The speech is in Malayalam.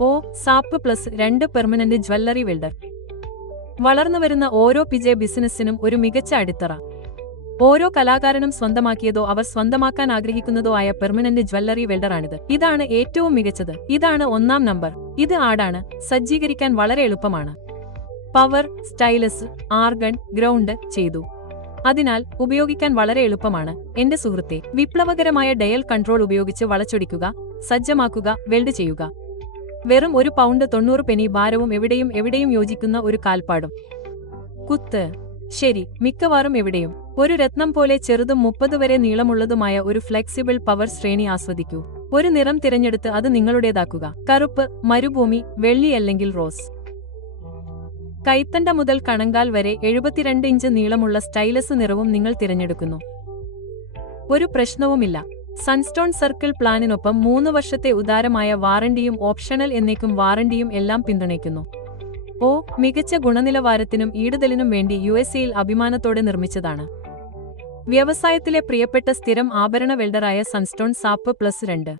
ഓ സാപ്പ് പ്ലസ് 2 പെർമനന്റ് ജ്വല്ലറി വെൽഡർ. വളർന്നുവരുന്ന ഓരോ ബിസിനസ്സിനും ഒരു മികച്ച അടിത്തറ. ഓരോ കലാകാരനും സ്വന്തമാക്കിയതോ അവർ സ്വന്തമാക്കാൻ ആഗ്രഹിക്കുന്നതോ ആയ പെർമനന്റ് ജ്വല്ലറി വെൽഡറാണിത്. ഇതാണ് ഏറ്റവും മികച്ചത്. ഇതാണ് 1-ാം നമ്പർ. ഇത് ആടാണ്. സജ്ജീകരിക്കാൻ വളരെ എളുപ്പമാണ്. പവർ, സ്റ്റൈലസ്, ആർഗൺ, ഗ്രൗണ്ട് ചെയ്തു. അതിനാൽ ഉപയോഗിക്കാൻ വളരെ എളുപ്പമാണ്. എന്റെ സുഹൃത്തെ, വിപ്ലവകരമായ ഡയൽ കൺട്രോൾ ഉപയോഗിച്ച് വളച്ചൊടിക്കുക, സജ്ജമാക്കുക, വെൽഡ് ചെയ്യുക. വെറും 1 പൗണ്ട് 90 പെനി ഭാരവും എവിടെയും യോജിക്കുന്ന ഒരു കാൽപ്പാടും. കുത്ത്. ശരി, മിക്കവാറും എവിടെയും. ഒരു രത്നം പോലെ ചെറുതും 30 വരെ നീളമുള്ളതുമായ ഒരു ഫ്ലെക്സിബിൾ പവർ ശ്രേണി ആസ്വദിക്കൂ. ഒരു നിറം തിരഞ്ഞെടുത്ത് അത് നിങ്ങളുടേതാക്കുക. കറുപ്പ്, മരുഭൂമി, വെള്ളി അല്ലെങ്കിൽ റോസ്. കൈത്തണ്ട മുതൽ കണങ്കാൽ വരെ 72 ഇഞ്ച് നീളമുള്ള സ്റ്റൈലസ് നിറവും നിങ്ങൾ തിരഞ്ഞെടുക്കുന്നു. ഒരു പ്രശ്നവുമില്ല. സൺസ്റ്റോൺ സർക്കിൾ പ്ലാനിനൊപ്പം 3 വർഷത്തെ ഉദാരമായ വാറണ്ടിയും ഓപ്ഷണൽ എന്നേക്കും വാറണ്ടിയും എല്ലാം പിന്തുണയ്ക്കുന്നു. ഓ, മികച്ച ഗുണനിലവാരത്തിനും ഈടുതലിനും വേണ്ടി യുഎസ്എയിൽ അഭിമാനത്തോടെ നിർമ്മിച്ചതാണ്. വ്യവസായത്തിലെ പ്രിയപ്പെട്ട സ്ഥിരം ആഭരണ വെൽഡറായ സൺസ്റ്റോൺ സാപ്പ് പ്ലസ് 2.